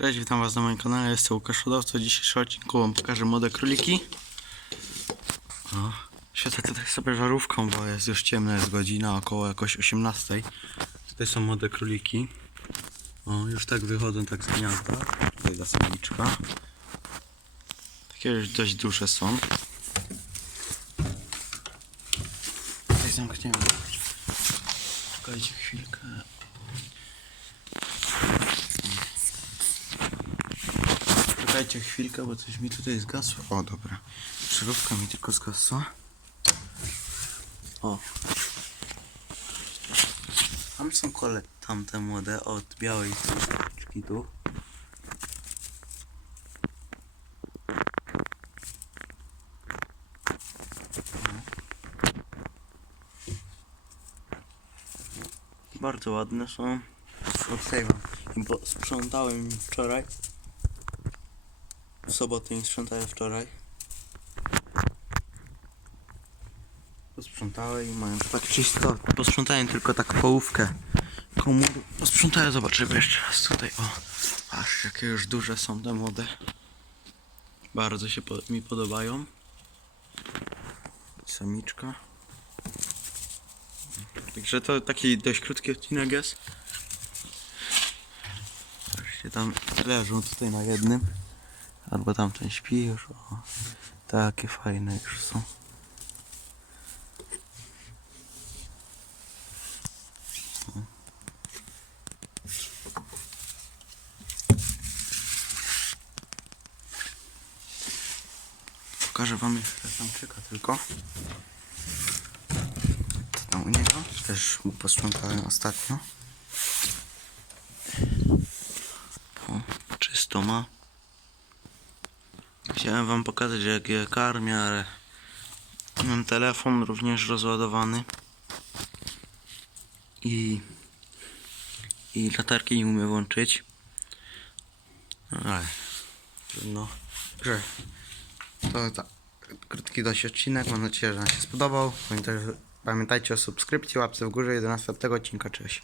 Cześć, witam was na moim kanale, jestem Łukasz Szodowca. W dzisiejszym odcinku wam pokażę młode króliki. O, świecę tutaj sobie żarówką, bo jest już ciemno, jest godzina około jakoś 18. Tutaj są młode króliki. O, już tak wychodzą tak z gniazda. Tutaj ta. Takie już dość duże są. Tutaj zamkniemy. Czekajcie chwilkę. Czekajcie chwilkę, bo coś mi tutaj zgasło. O, dobra. Żarówka mi tylko zgasła. O. Tam są kole tamte młode od białej samiczki tu. Bardzo ładne są. Im po- sprzątałem wczoraj. W sobotę im sprzątałem wczoraj. Posprzątałem i mają tak czysto. Posprzątałem tylko tak połówkę komór. Posprzątałem, zobaczymy jeszcze raz tutaj. O, aż jakie już duże są te młode. Bardzo się po, mi podobają. Samiczka. Także to taki dość krótki odcinek jest. Zobaczcie, tam leżą tutaj na jednym. Albo tamten śpi już. O, takie fajne już są. Pokażę wam jeszcze samczyka tylko. Co tam u niego? Też mu posprzątałem ostatnio. O, czysto ma. Chciałem wam pokazać jak je karmię, ale mam telefon również rozładowany i i latarki nie umiem włączyć. Ale trudno. Że to tak. Krótki dość odcinek. Mam nadzieję, że Wam się spodobał. Pamiętaj- Pamiętajcie o subskrypcji, łapce w górze i do następnego odcinka. Cześć.